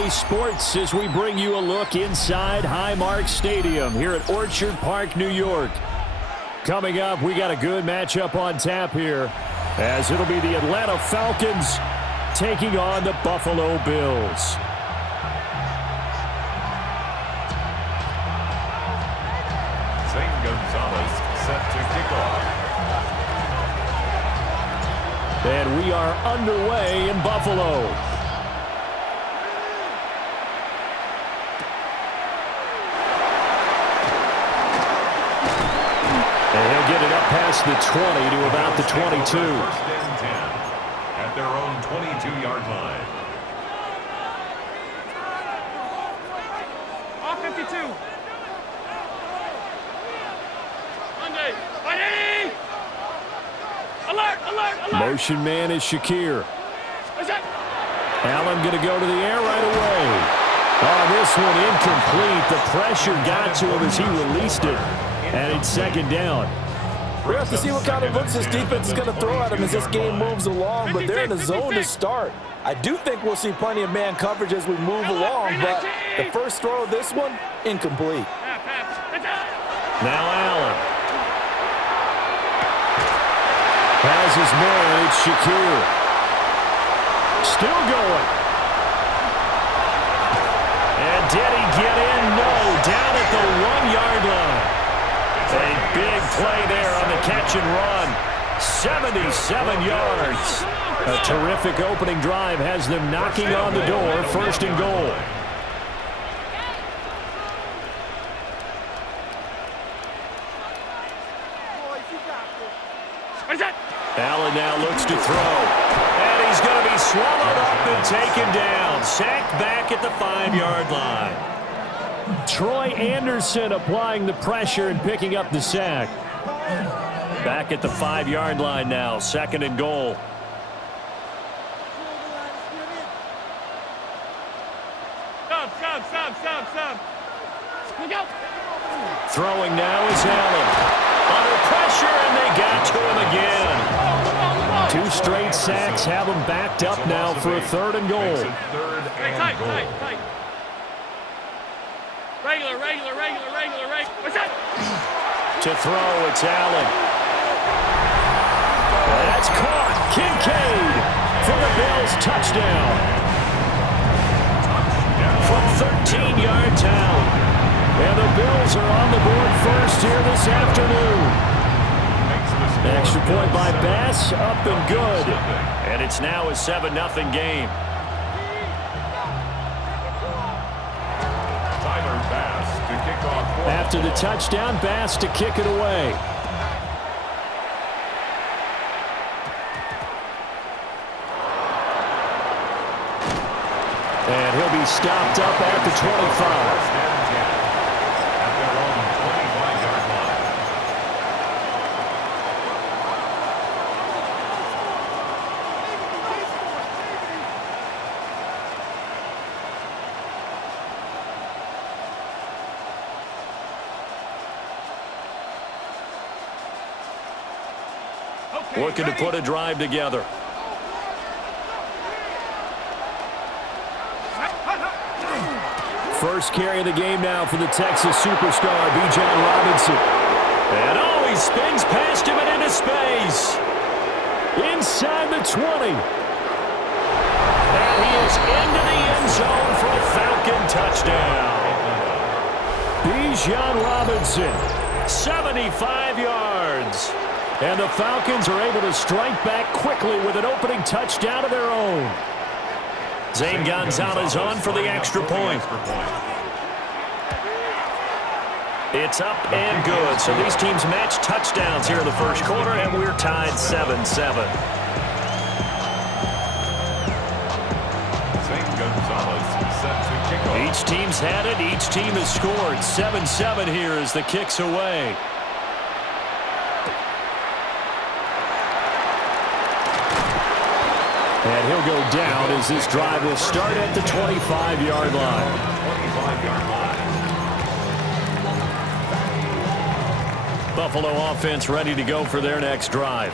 EA Sports as we bring you a look inside Highmark Stadium here at Orchard Park, New York. Coming up, we got a good matchup on tap here, as it'll be the Atlanta Falcons taking on the Buffalo Bills. Zane Gonzalez set to kick off. And we are underway in Buffalo. And he'll get it up past the 20 to about the 22. First and 10 at their own 22-yard line. All 52. Monday. Alert, alert, alert. Motion man is Shakir. Allen going to go to the air right away. Oh, this one incomplete. The pressure got to him as he released it. And it's second down. We'll have to see what kind of looks this defense is going to throw at him as this game moves along, but they're in a zone to start. I do think we'll see plenty of man coverage as we move along, but the first throw of this one, incomplete. Now Allen. Has his man, it's Shakir. Still going. And did he get in? No, down at the 1-yard line. A big play there on the catch and run. 77 yards. A terrific opening drive has them knocking on the door. First and goal. Allen now looks to throw. And he's going to be swallowed up and taken down. Sacked back at the 5-yard line. Troy Anderson applying the pressure and picking up the sack. Back at the 5-yard line now. Second and goal. Stop. Look out. Throwing now is Allen. Under pressure, and they got to him again. 2 straight sacks have him backed up now for a third and goal. Tight. Regular. What's that? To throw, it's Allen. That's caught. Kincaid for the Bills touchdown. From 13-yard out. And the Bills are on the board first here this afternoon. Extra point by Bass, up and good. And it's now a 7-0 game. After the touchdown, Bass to kick it away. And he'll be stopped up at the 25. Looking to put a drive together. First carry of the game now for the Texas superstar, Bijan Robinson. And oh, he spins past him and into space. Inside the 20. And he is into the end zone for a Falcon touchdown. Bijan Robinson, 75 yards. And the Falcons are able to strike back quickly with an opening touchdown of their own. Zane Gonzalez on for the extra point. It's up and good. So these teams match touchdowns here in the first quarter, and we're tied 7-7. Zane Gonzalez set to kick off. Each team's had it. Each team has scored. 7-7 here as the kick's away. And he'll go down as this drive will start at the 25-yard line. 25-yard line. Buffalo offense ready to go for their next drive.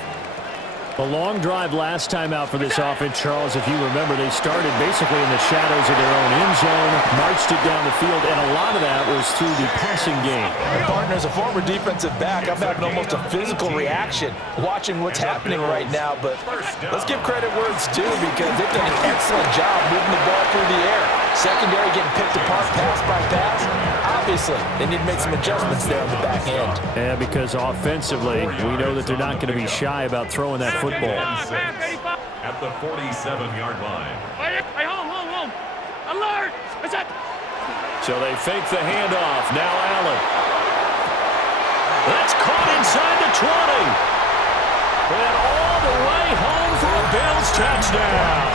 A long drive last time out for this offense, Charles. If you remember, they started basically in the shadows of their own end zone, marched it down the field, and a lot of that was through the passing game. And partner, as a former defensive back, I'm having almost a physical reaction watching what's happening right now. But let's give credit where it's due because they've done an excellent job moving the ball through the air. Secondary getting picked apart pass by pass. Obviously, they need to make some adjustments there on the back end. Yeah, because offensively, we know that they're not going to be shy about throwing that football. At the 47-yard line. Hey, home. Alert! What's that? So they fake the handoff. Now Allen. That's caught inside the 20. And all the way home for a Bills touchdown.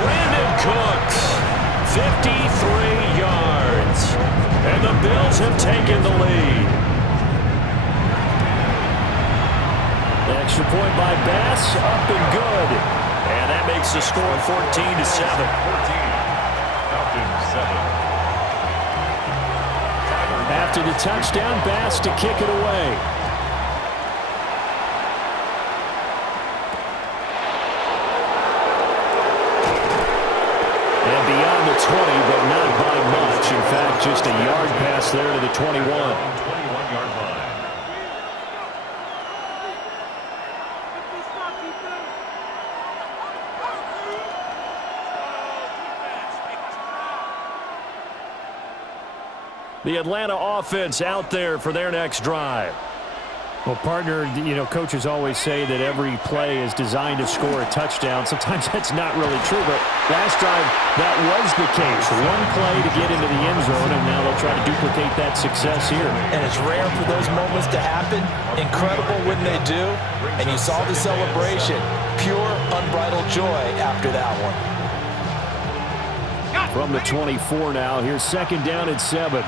Brandon Cooks, 53 yards. And the Bills have taken the lead. The extra point by Bass, up and good. And that makes the score 14-7. Falcons 7. After the touchdown, Bass to kick it away. And beyond the 20, but not by much. In fact, just a yard pass there to the 21. 21-yard line. The Atlanta offense out there for their next drive. Well, partner, you know, coaches always say that every play is designed to score a touchdown. Sometimes that's not really true, but last drive, that was the case. One play to get into the end zone, and now they'll try to duplicate that success here. And it's rare for those moments to happen. Incredible when they do. And you saw the celebration. Pure, unbridled joy after that one. From the 24 now, here's second down and 7.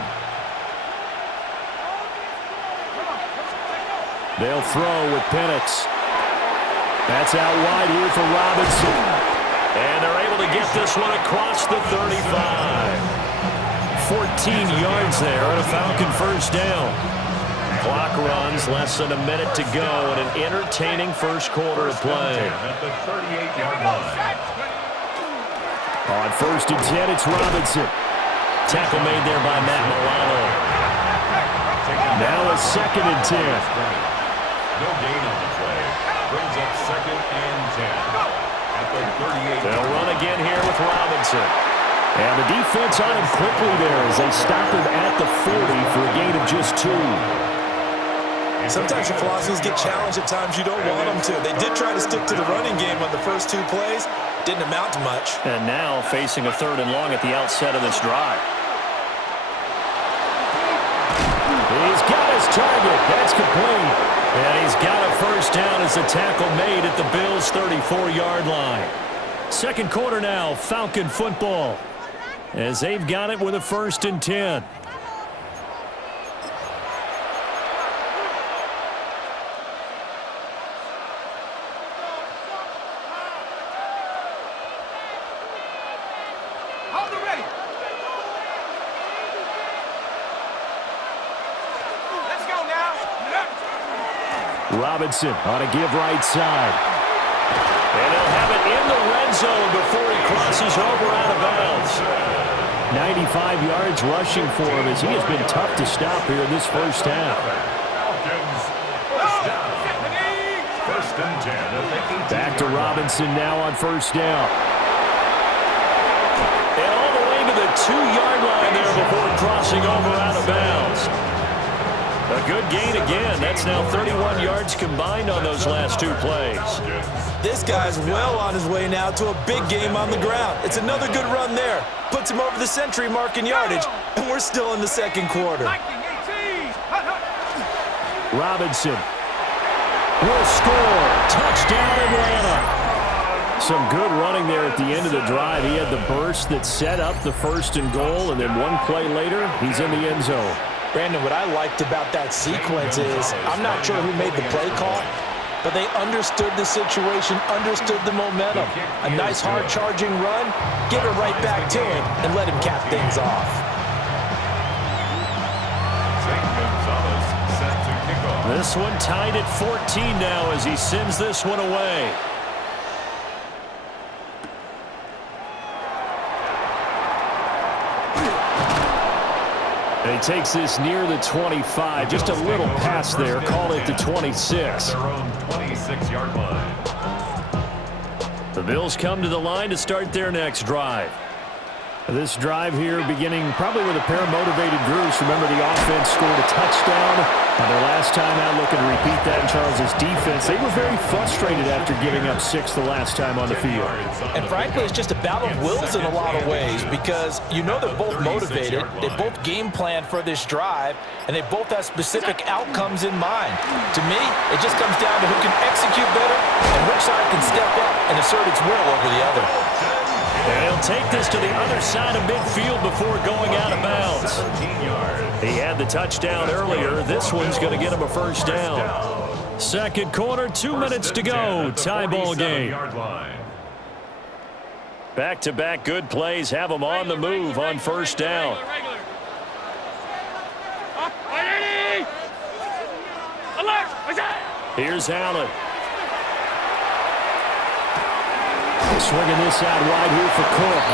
They'll throw with Penix. That's out wide here for Robinson. And they're able to get this one across the 35. 14 yards there on a Falcon first down. Clock runs, less than a minute to go, and an entertaining first quarter of play. At the 38-yard line. On first and 10, it's Robinson. Tackle made there by Matt Milano. Now a second and 10. No gain on the play. Brings up second and 10. At the 38. They'll run again here with Robinson. And the defense on him quickly there as they stop him at the 40 for a gain of just 2. Sometimes your philosophies get challenged at times you don't want them to. They did try to stick to the running game on the first 2 plays. Didn't amount to much. And now facing a third and long at the outset of this drive. He's got his target. That's complete. And he's got a first down as the tackle made at the Bills' 34-yard line. Second quarter now, Falcon football, as they've got it with a first and 10. Robinson on a give right side. And he'll have it in the red zone before he crosses over out of bounds. 95 yards rushing for him as he has been tough to stop here in this first half. First and 10. Back to Robinson now on first down. And all the way to the 2-yard line there before crossing over out of bounds. A good gain again. That's now 31 yards combined on those last 2 plays. This guy's well on his way now to a big game on the ground. It's another good run there. Puts him over the century mark in yardage, and we're still in the second quarter. Robinson will score. Touchdown, Atlanta. Some good running there at the end of the drive. He had the burst that set up the first and goal, and then one play later, he's in the end zone. Brandon, what I liked about that sequence is I'm not sure who made the play call, but they understood the situation, understood the momentum. A nice hard charging run, give it right back to him, and let him cap things off. St. Gonzalez set to kick off. This one tied at 14 now as he sends this one away. And he takes this near the 25. Just a little pass there. Call it the 26. Their own 26-yard line. The Bills come to the line to start their next drive. This drive here beginning probably with a pair of motivated groups. Remember, the offense scored a touchdown on their last time out. Looking to repeat that in Charles' defense. They were very frustrated after giving up 6 the last time on the field. And frankly, it's just a battle of wills in a lot of ways because you know they're both motivated. They both game plan for this drive, and they both have specific outcomes in mind. To me, it just comes down to who can execute better and which side can step up and assert its will over the other. And he'll take this to the other side of midfield before going out of bounds. He had the touchdown earlier. This one's going to get him a first down. Second quarter, 2 minutes to go. Tie ball game. Back-to-back good plays have them on the move on first down. Here's Allen. Swinging this out wide here for Cook.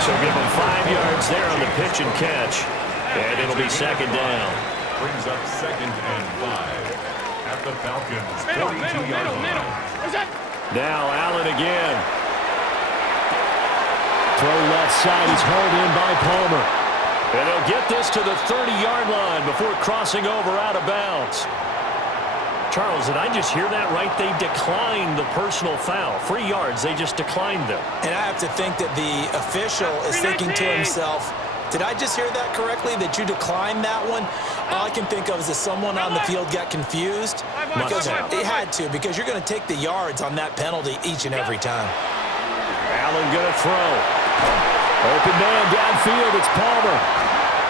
So give him 5 yards there on the pitch and catch. And it'll be second down. Brings up 2nd and 5 at the Falcons' 42-yard line. Now Allen again. Throw left side. He's hauled in by Palmer. And he'll get this to the 30-yard line before crossing over out of bounds. Charles, did I just hear that right? They declined the personal foul. 3 yards, they just declined them. And I have to think that the official is thinking to himself, did I just hear that correctly, that you declined that one? All I can think of is that someone on the field got confused. Because it had to, because you're going to take the yards on that penalty each and every time. Allen going to throw. Open man downfield, it's Palmer.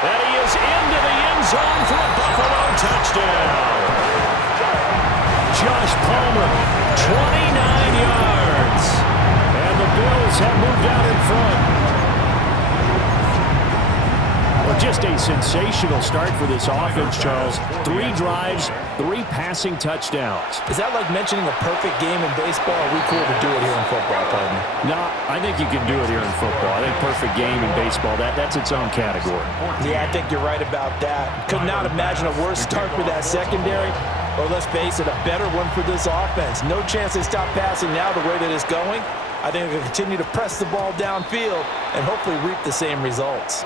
And he is into the end zone for a Buffalo touchdown. Josh Palmer, 29 yards. And the Bills have moved out in front. Well, just a sensational start for this offense, Charles. 3 drives, 3 passing touchdowns. Is that like mentioning a perfect game in baseball? Or are we cool to do it here in football, partner? No, I think you can do it here in football. I think perfect game in baseball, that's its own category. Yeah, I think you're right about that. Could not imagine a worse start for that secondary. Or let's face it, a better one for this offense. No chance they stop passing now the way that it's going. I think they'll continue to press the ball downfield and hopefully reap the same results.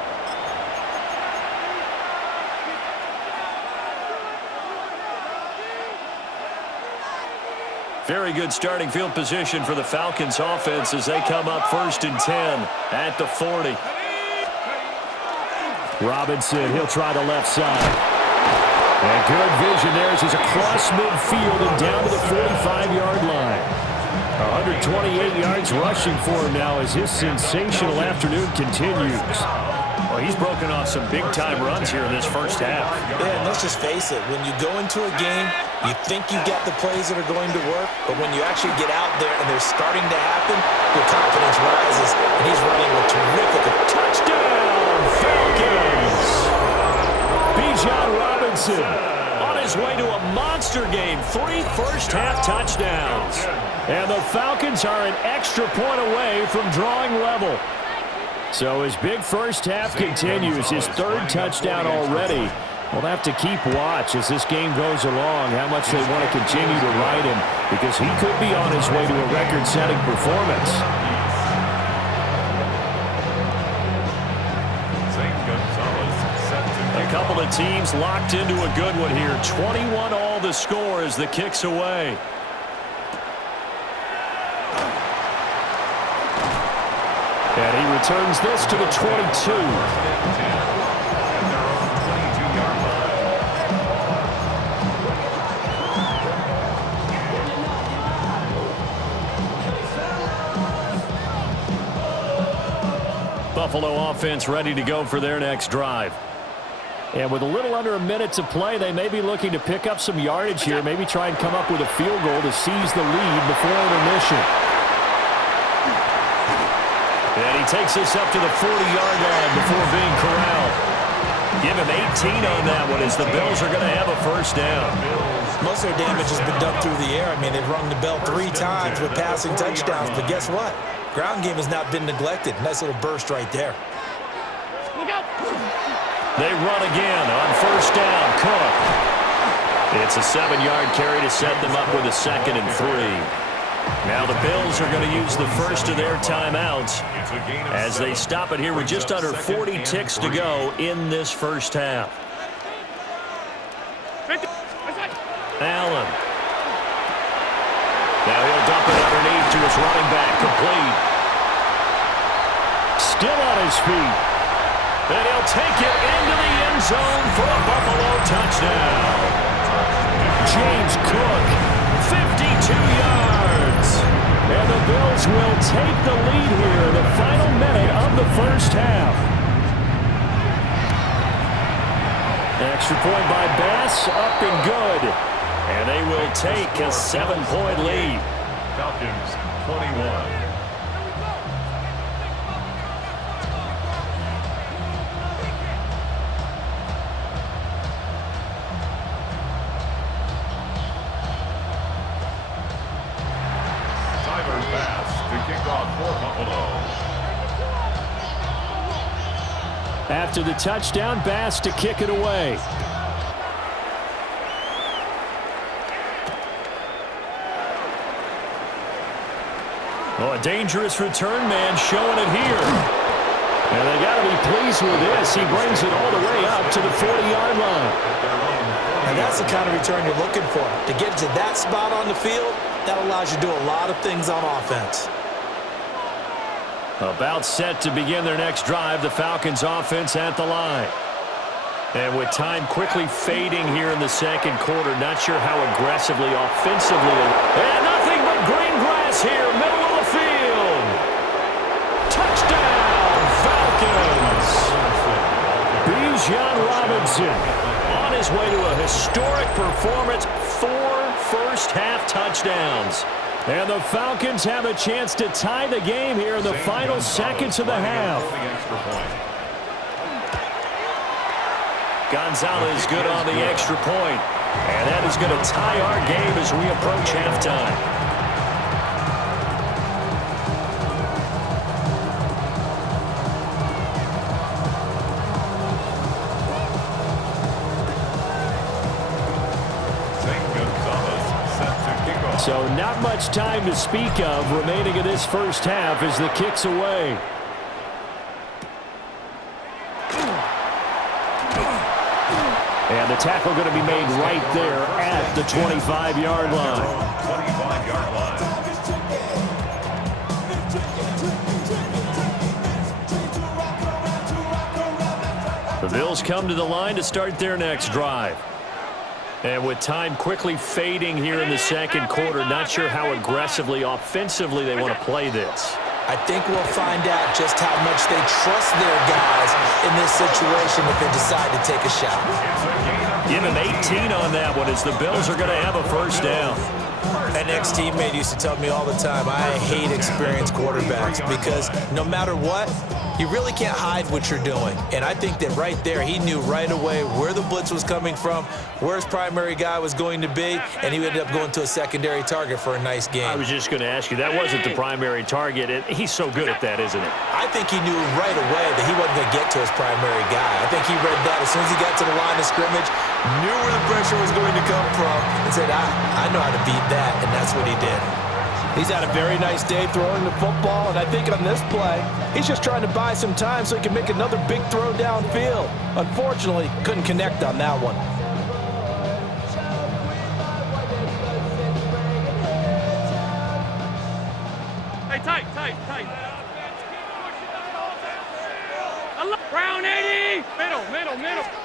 Very good starting field position for the Falcons offense as they come up 1st and 10 at the 40. Robinson, he'll try the left side. And good vision there as he's across midfield and down to the 45-yard line. 128 yards rushing for him now as his sensational afternoon continues. Well, he's broken off some big-time runs here in this first half. Yeah, and let's just face it. When you go into a game, you think you got the plays that are going to work, but when you actually get out there and they're starting to happen, your confidence rises, and he's running with terrific. Touchdown, Falcons! Bijan Robinson on his way to a monster game. 3 first-half touchdowns. And the Falcons are an extra point away from drawing level. So his big first half continues. His 3rd touchdown already. We'll have to keep watch as this game goes along, how much they want to continue to ride him, because he could be on his way to a record-setting performance. A couple of teams locked into a good one here. 21 all the score as the kick's away. And he returns this to the 22. Buffalo offense ready to go for their next drive. And with a little under a minute to play, they may be looking to pick up some yardage here, maybe try and come up with a field goal to seize the lead before intermission. And he takes this up to the 40-yard line before being corralled. Give him 18 on that one as the Bills are going to have a first down. Most of their damage has been done through the air. I mean, they've rung the bell 3 times with passing touchdowns, but guess what? Ground game has not been neglected. Nice little burst right there. They run again on first down. Cook. It's a 7-yard carry to set them up with a 2nd and 3. Now the Bills are going to use the first of their timeouts as they stop it here with just under 40 ticks to go in this first half. Allen. Now he'll dump it underneath to his running back. Complete. Still on his feet. And he'll take it into the end zone for a Buffalo touchdown. James Cook, 52 yards. And the Bills will take the lead here in the final minute of the first half. Extra point by Bass, up and good. And they will take a 7-point lead. Falcons 21. After the touchdown, Bass to kick it away. Oh, a dangerous return man showing it here. And they got to be pleased with this. He brings it all the way up to the 40-yard line. And that's the kind of return you're looking for. To get to that spot on the field, that allows you to do a lot of things on offense. About set to begin their next drive, the Falcons offense at the line. And with time quickly fading here in the second quarter, not sure how aggressively, offensively. And nothing but green grass here, middle of the field. Touchdown, Falcons. Bijan Robinson on his way to a historic performance, 4 first-half touchdowns. And the Falcons have a chance to tie the game here in the final seconds of the half. Gonzalez good on the extra point. And that is going to tie our game as we approach halftime. So not much time to speak of remaining in this first half as the kick's away. And the tackle going to be made right there at the 25-yard line. 25-yard line. The Bills come to the line to start their next drive. And with time quickly fading here in the second quarter, not sure how aggressively, offensively they want to play this. I think we'll find out just how much they trust their guys in this situation if they decide to take a shot. Give him 18 on that one as the Bills are going to have a first down. An ex-teammate used to tell me all the time, I hate experienced quarterbacks because no matter what, you really can't hide what you're doing. And I think that right there, he knew right away where the blitz was coming from, where his primary guy was going to be, and he ended up going to a secondary target for a nice game. I was just going to ask you, that wasn't the primary target, and he's so good at that, isn't it? I think he knew right away that he wasn't going to get to his primary guy. I think he read that as soon as he got to the line of scrimmage, knew where the pressure was going to come from, and said, I know how to beat that, and that's what he did. He's had a very nice day throwing the football, and I think on this play, he's just trying to buy some time so he can make another big throw downfield. Unfortunately, couldn't connect on that one. Hey, tight. Round 80. Middle.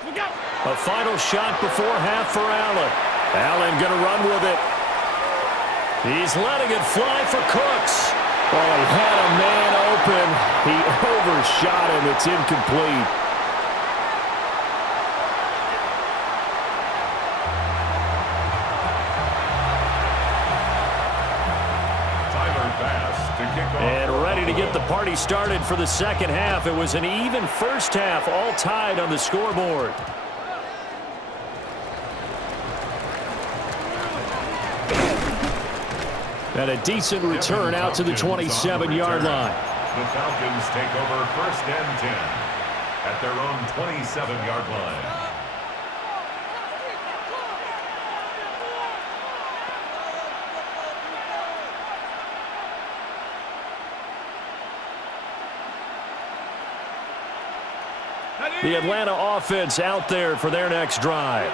We go. A final shot before half for Allen. Allen going to run with it. He's letting it fly for Cooks. Oh, he had a man open. He overshot him. It's incomplete. And ready to get the party already started for the second half. It was an even first half, all tied on the scoreboard. And a decent return out to the 27-yard line. The Falcons take over 1st and 10 at their own 27-yard line. The Atlanta offense out there for their next drive.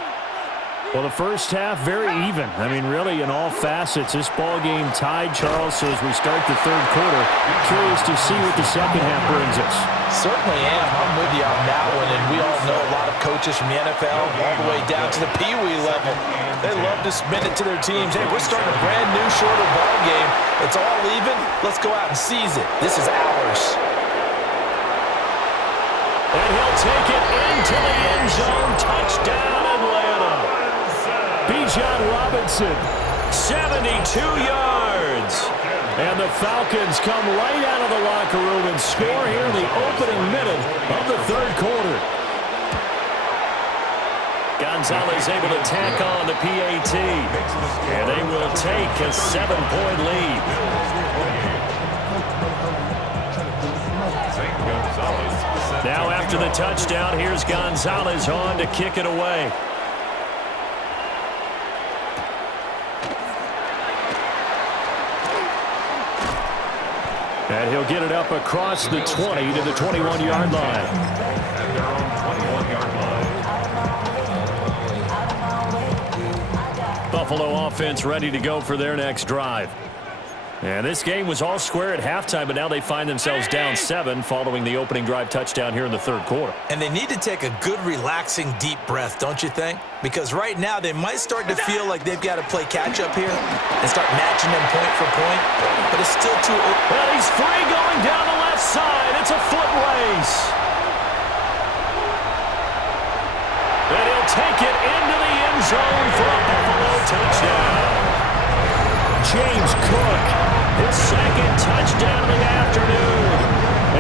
Well, the first half, very even. I mean, really, in all facets, this ball game tied, Charles. So as we start the third quarter, curious to see what the second half brings us. Certainly am. I'm with you on that one. And we all know a lot of coaches from the NFL all the way down to the Pee Wee level. They love to spin it to their teams. Hey, we're starting a brand new, shorter ball game. It's all even. Let's go out and seize it. This is ours. And he'll take it into the end zone. Touchdown, Atlanta. Bijan Robinson, 72 yards. And the Falcons come right out of the locker room and score here in the opening minute of the third quarter. Gonzalez able to tack on the PAT. And they will take a 7-point lead. Now after the touchdown, here's Gonzalez on to kick it away. And he'll get it up across the 20 to the 21-yard line. At their own 21-yard line. Buffalo offense ready to go for their next drive. And this game was all square at halftime, but now they find themselves down 7 following the opening drive touchdown here in the third quarter. And they need to take a good, relaxing, deep breath, don't you think? Because right now they might start to feel like they've got to play catch-up here and start matching them point for point, but it's still too early. Well, he's free going down the left side. It's a foot race. And he'll take it into the end zone for a Buffalo touchdown. James Cook, his second touchdown of the afternoon.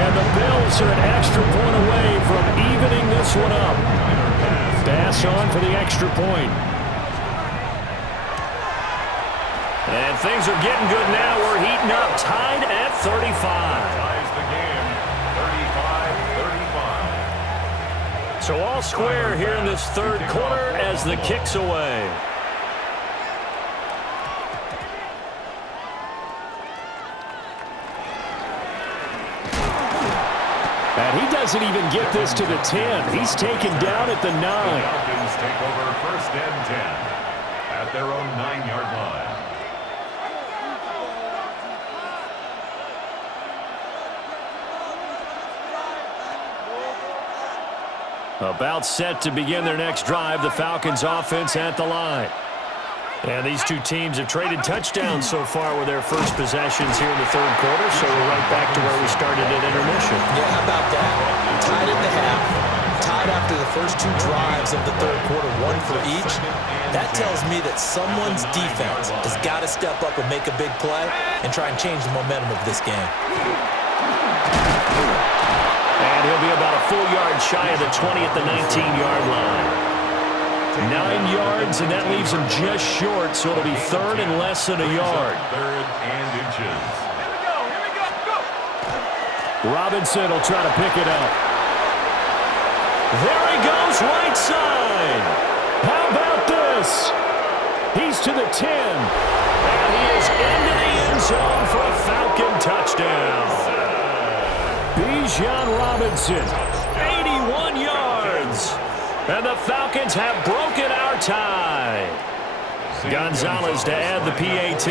And the Bills are an extra point away from evening this one up. Pass on for the extra point. And things are getting good now. We're heating up, tied at 35. Ties the game, 35-35. So all square here in this third quarter as the kick's away. And he doesn't even get this to the 10. He's taken down at the 9. The Falcons take over 1st and 10 at their own 9-yard line. About set to begin their next drive, the Falcons offense at the line. And these two teams have traded touchdowns so far with their first possessions here in the third quarter, so we're right back to where we started at intermission. Yeah, how about that? Tied at the half, tied after the first 2 drives of the third quarter, 1 for each. That tells me that someone's defense has got to step up and make a big play and try and change the momentum of this game. And he'll be about a full yard shy of the 20 at the 19-yard line. 9 yards, and that leaves him just short, so it'll be third and less than a yard. Third and inches. Here we go. Robinson will try to pick it up. There he goes, right side. How about this? He's to the 10, and he is into the end zone for a Falcon touchdown. Bijan Robinson, 81 yards. And the Falcons have broken our tie. Gonzalez to add the PAT.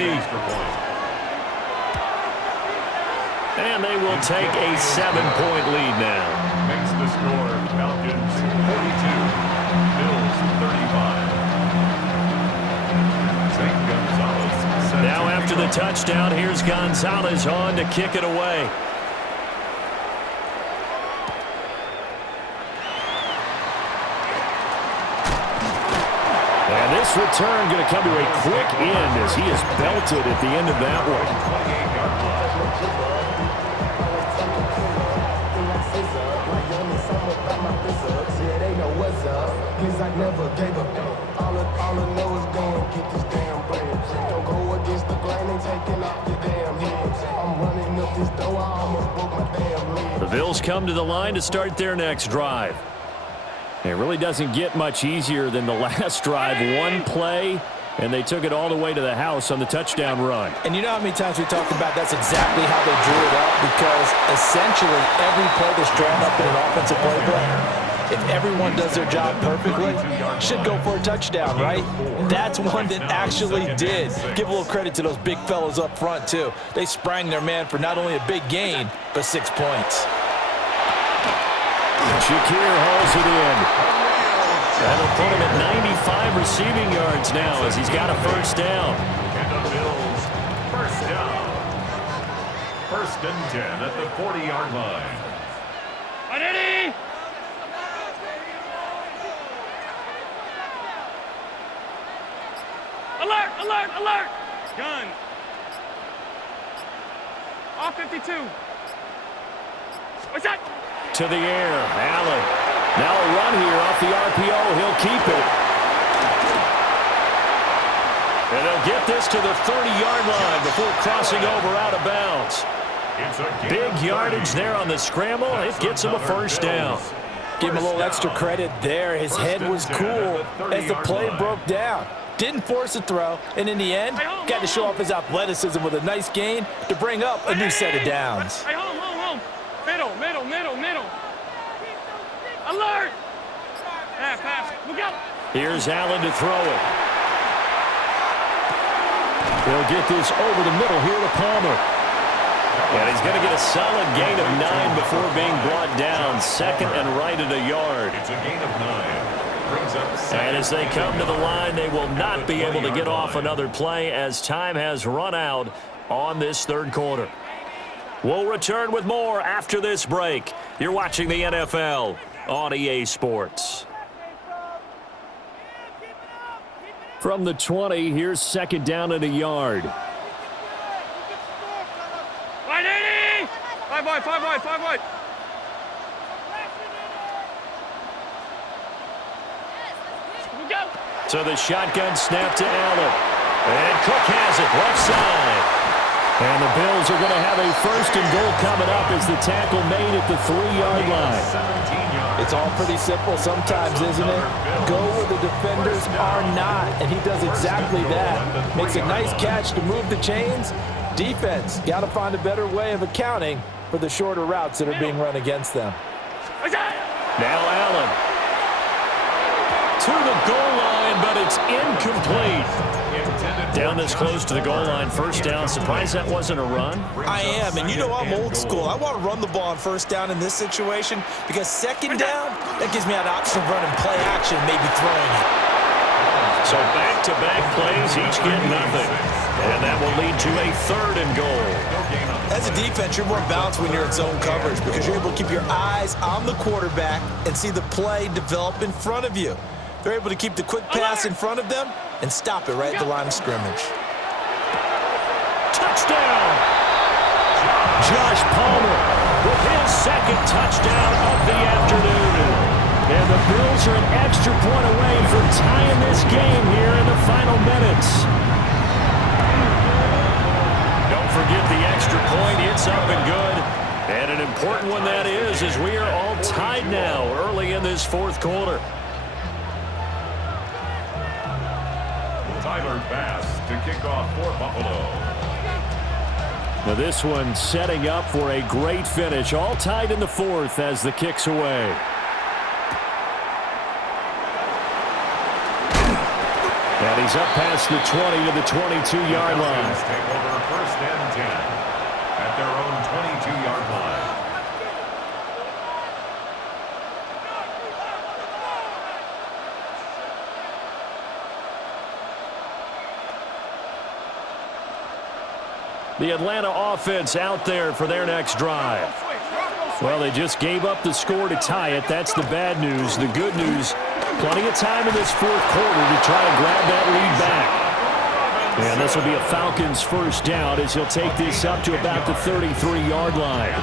And they will take a 7-point lead now. Makes the score Falcons 42, Bills 35. St. Gonzalez. Now after the touchdown, here's Gonzalez on to kick it away. And this return going to come to a quick end as he is belted at the end of that one. Cause I never gave up. All I know is going get this damn bread. Don't go against the grain and taking off your damn heads. I'm running up this door, I almost broke my damn leg. The Bills come to the line to start their next drive. It really doesn't get much easier than the last drive. One play, and they took it all the way to the house on the touchdown run. And you know how many times we talked about that's exactly how they drew it up, because essentially every play that's drawn up in an offensive playbook, if everyone does their job perfectly, should go for a touchdown, right? That's one that actually did. Give a little credit to those big fellas up front, too. They sprang their man for not only a big gain, but 6 points. Shakir hauls it in. That'll put him at 95 receiving yards now as he's got a first down. And the Bills, first down. 1st and 10 at the 40-yard line. Ready? Alert, alert, alert! Gun. All 52. What's that? To the air, Allen. Now a run here off the RPO. He'll keep it. And they'll get this to the 30-yard line before crossing over out of bounds. Big yardage there on the scramble. It gets him a first down. Give him a little extra credit there. His head was cool as the play broke down. Didn't force a throw, and in the end, got to show off his athleticism with a nice gain to bring up a new set of downs. Hey, home. Middle. Alert! Pass. Look out! Here's Allen to throw it. He'll get this over the middle here to Palmer. And he's going to get a solid gain of 9 before being brought down. 2nd and right at a yard. It's a gain of 9. Brings up 2nd. And as they come to the line, they will not be able to get off another play as time has run out on this 3rd quarter. We'll return with more after this break. You're watching the NFL on EA Sports. From the 20, here's 2nd down and a yard. 180! 5 wide. So the shotgun snap to Allen. And Cook has it left side. And the Bills are going to have a 1st and goal coming up as the tackle made at the 3-yard line. It's all pretty simple sometimes, isn't it? Go where the defenders are not, and he does exactly that. Makes a nice catch to move the chains. Defense got to find a better way of accounting for the shorter routes that are being run against them. Now Allen to the goal line, but it's incomplete. Down this close to the goal line, 1st down. Surprised that wasn't a run? I am, and you know I'm old school. I want to run the ball on 1st down in this situation because 2nd down, that gives me an option of running play action, maybe throwing it. So back-to-back plays, each get nothing. And that will lead to a 3rd and goal. As a defense, you're more balanced when you're in zone coverage because you're able to keep your eyes on the quarterback and see the play develop in front of you. They're able to keep the quick pass in front of them and stop it right at the line of scrimmage. Touchdown! Josh Palmer with his 2nd touchdown of the afternoon. And the Bills are an extra point away from tying this game here in the final minutes. Don't forget the extra point. It's up and good. And an important one that is, as we are all tied now early in this 4th quarter. Tyler Bass to kick off for Buffalo. Now this one setting up for a great finish. All tied in the 4th as the kick's away. And he's up past the 20 to the 22-yard line. Take over 1st and 10 at their own 22-yard line. The Atlanta offense out there for their next drive. Well, they just gave up the score to tie it. That's the bad news. The good news, plenty of time in this 4th quarter to try and grab that lead back. And this will be a Falcons first down as he'll take this up to about the 33-yard line.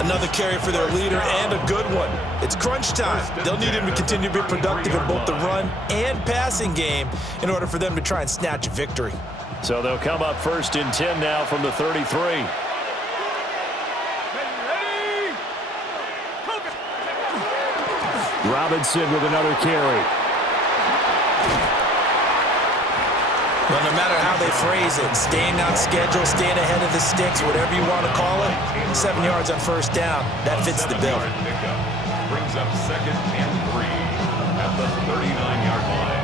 Another carry for their leader and a good one. It's crunch time. They'll need him to continue to be productive in both the run and passing game in order for them to try and snatch a victory. So they'll come up first and 10 now from the 33. Robinson with another carry. Well, no matter how they phrase it, staying on schedule, staying ahead of the sticks, whatever you want to call it, 7 yards on first down, that fits the bill. Brings up 2nd and 3 at the 39-yard line.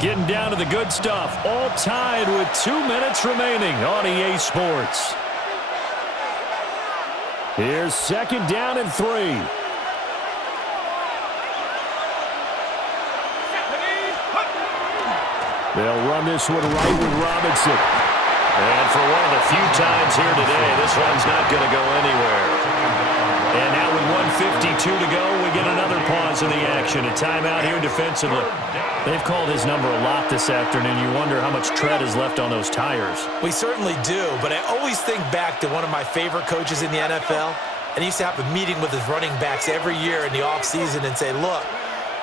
Getting down to the good stuff, all tied with 2 minutes remaining on EA Sports. Here's 2nd down and 3. They'll run this one right with Robinson. And for one of the few times here today, this one's not going to go anywhere. And now with 1:52 to go, we get another pause in the action. A timeout here defensively. They've called his number a lot this afternoon. You wonder how much tread is left on those tires. We certainly do, but I always think back to one of my favorite coaches in the NFL, and he used to have a meeting with his running backs every year in the offseason and say, look,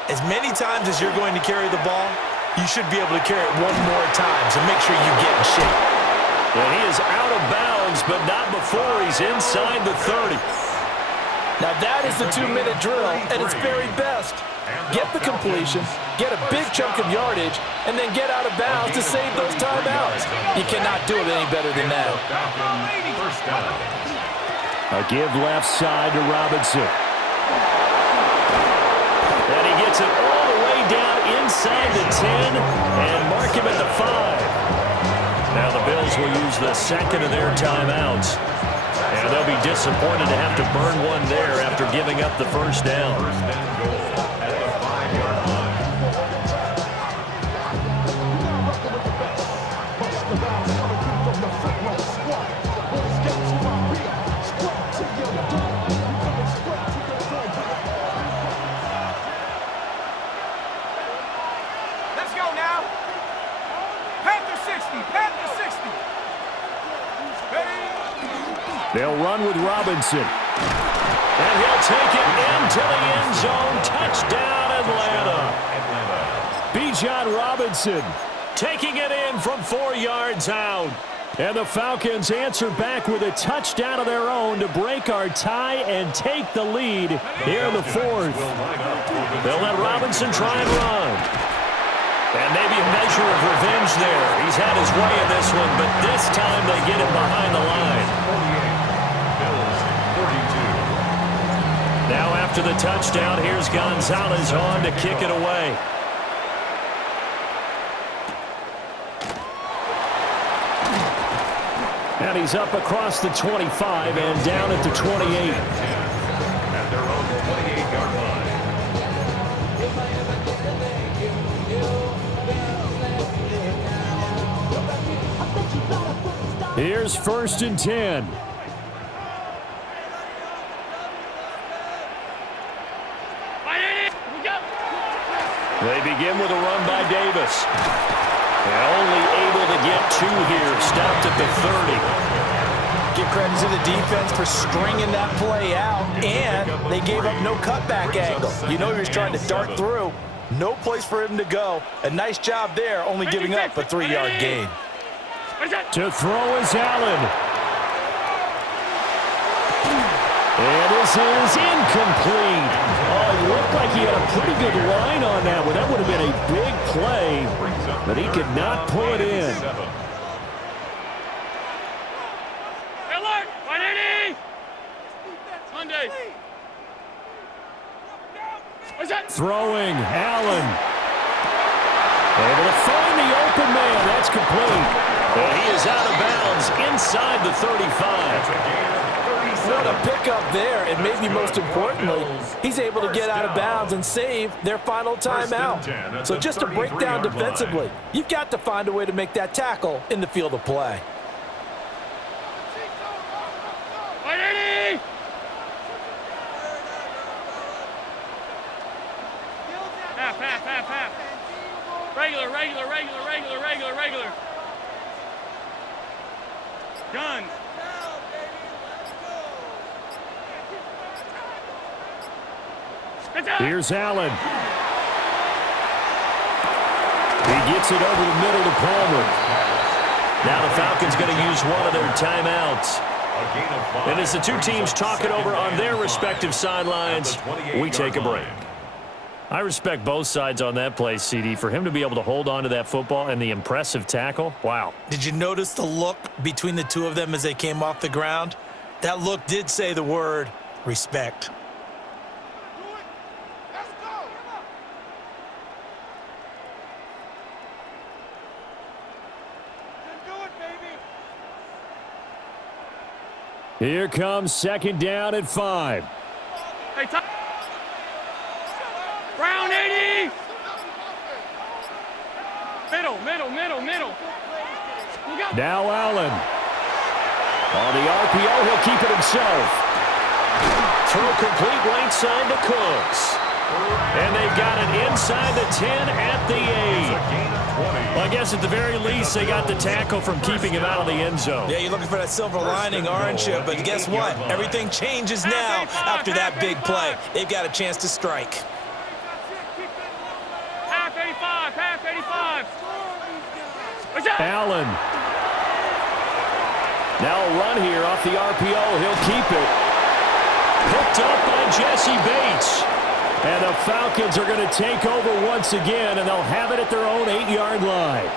as many times as you're going to carry the ball, you should be able to carry it one more time, so make sure you get in shape. And he is out of bounds, but not before he's inside the 30. Now that is the 2-minute drill at its very best. Get the completion, get a big chunk of yardage, and then get out of bounds to save those timeouts. You cannot do it any better than that. A give left side to Robinson. And he gets it all the way down inside the 10 and mark him at the 5. Now the Bills will use the second of their timeouts. And they'll be disappointed to have to burn one there after giving up the first down. First and goal at the 5-yard line. Let's go now. Panther 60. Panther 60. Ready? They'll run with Robinson. And he'll take it into the end zone. Touchdown, Atlanta. Bijan Robinson taking it in from 4 yards out. And the Falcons answer back with a touchdown of their own to break our tie and take the lead here in the 4th. They'll let Robinson try and run. And maybe a measure of revenge there. He's had his way in this one, but this time they get him behind the line. Now after the touchdown, here's Gonzalez on to kick it away. And he's up across the 25 and down at the 28. At their own 28-yard line. Here's 1st and 10. They begin with a run by Davis. They're only able to get 2 here. Stopped at the 30. Give credit to the defense for stringing that play out, and they gave up no cutback angle. You know he was trying to dart through. No place for him to go. A nice job there, only giving up a 3-yard gain. To throw is Allen. And this is incomplete. Oh, it looked like he had a pretty good line on that one. That would have been a big play, but he could not pull it in. Alert! 180! Monday. What's that? Throwing, Allen. Able to find the open man. That's complete. And he is out of bounds inside the 35. What a pickup there, and maybe most importantly, he's able to get out of bounds and save their final timeout. So just a breakdown defensively. You've got to find a way to make that tackle in the field of play. 180! Regular. Done. Here's Allen. He gets it over the middle to Palmer. Now the Falcons going to use one of their timeouts. And as the two teams talk it over on their respective sidelines, we take a break. I respect both sides on that play, CD. For him to be able to hold on to that football and the impressive tackle, wow. Did you notice the look between the two of them as they came off the ground? That look did say the word respect. Here comes second down at 5. Hey, Brown 80. Middle. Now Allen. On the RPO, he'll keep it himself. Throw complete right side to Cooks. And they've got it inside the 10 at the 8. Well, I guess at the very least, they got the tackle from keeping him out of the end zone. Yeah, you're looking for that silver lining, aren't you? But guess what? Everything changes now after that big play. They've got a chance to strike. Half 85. Allen. Now a run here off the RPO. He'll keep it. Picked up by Jesse Bates. And the Falcons are going to take over once again, and they'll have it at their own 8-yard line.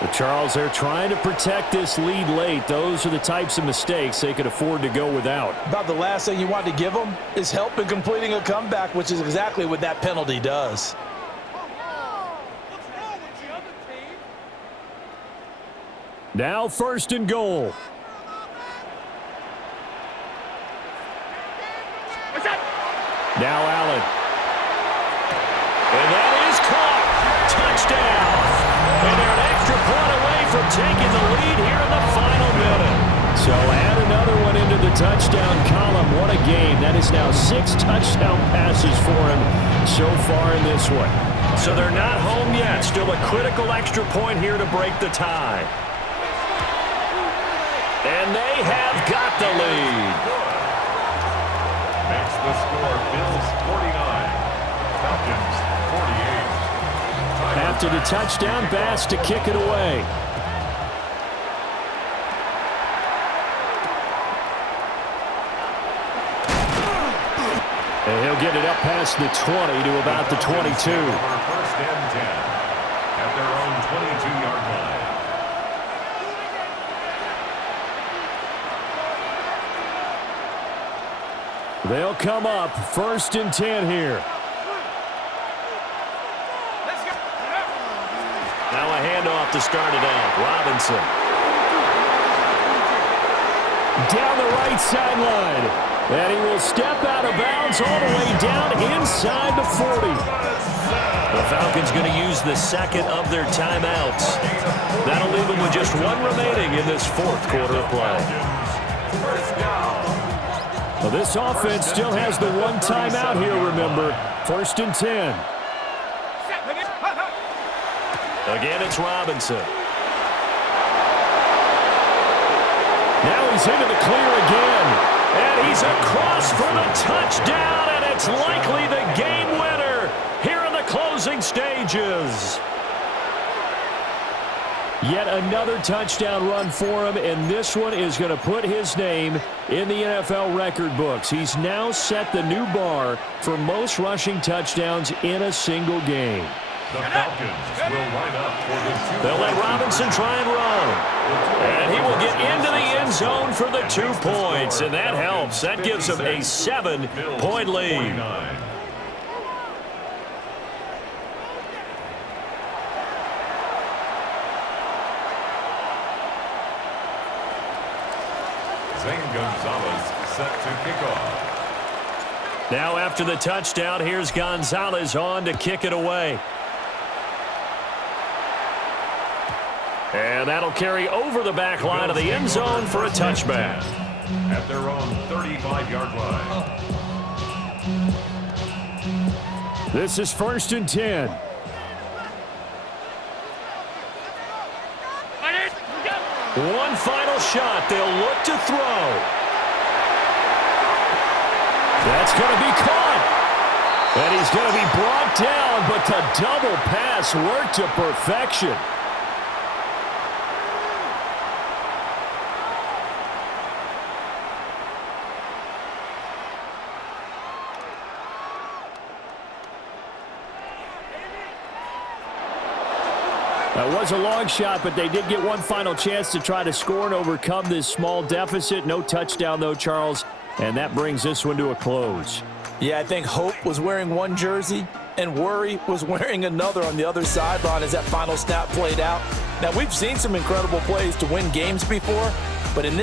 But Charles, they're trying to protect this lead late. Those are the types of mistakes they could afford to go without. About the last thing you want to give them is help in completing a comeback, which is exactly what that penalty does. Now first and goal. Now Allen. And that is caught. Touchdown. And they're an extra point away from taking the lead here in the final minute. So add another one into the touchdown column. What a game. That is now 6 touchdown passes for him so far in this one. So they're not home yet. Still a critical extra point here to break the tie. And they have got the lead. Makes the score Bills 49, Falcons 48. After the touchdown, Bass to kick it away. And he'll get it up past the 20 to about the 22. First and 10 at their own 22-yard line. They'll come up first and 10 here. Now a handoff to start it out. Robinson. Down the right sideline. And he will step out of bounds all the way down inside the 40. The Falcons going to use the second of their timeouts. That'll leave them with just one remaining in this fourth quarter of play. First down. Well, this offense still has the one timeout here, remember. First and 10. Again, it's Robinson. Now he's into the clear again. And he's across for the touchdown, and it's likely the game winner here in the closing stages. Yet another touchdown run for him, and this one is going to put his name in the NFL record books. He's now set the new bar for most rushing touchdowns in a single game. The Falcons will line up for the 2. They'll let Robinson try and run. And he will get into the end zone for the 2 points, and that helps. That gives him a 7-point lead. Zane Gonzalez set to kick off. Now after the touchdown, here's Gonzalez on to kick it away. And that'll carry over the back line of the end zone for a touchback. At their own 35-yard line. This is first and 10. One final shot. They'll look to throw. That's going to be caught. And he's going to be brought down, but the double pass worked to perfection. That was a long shot, but they did get one final chance to try to score and overcome this small deficit. No touchdown, though, Charles, and that brings this one to a close. Yeah, I think hope was wearing one jersey and worry was wearing another on the other sideline as that final snap played out. Now, we've seen some incredible plays to win games before, but in this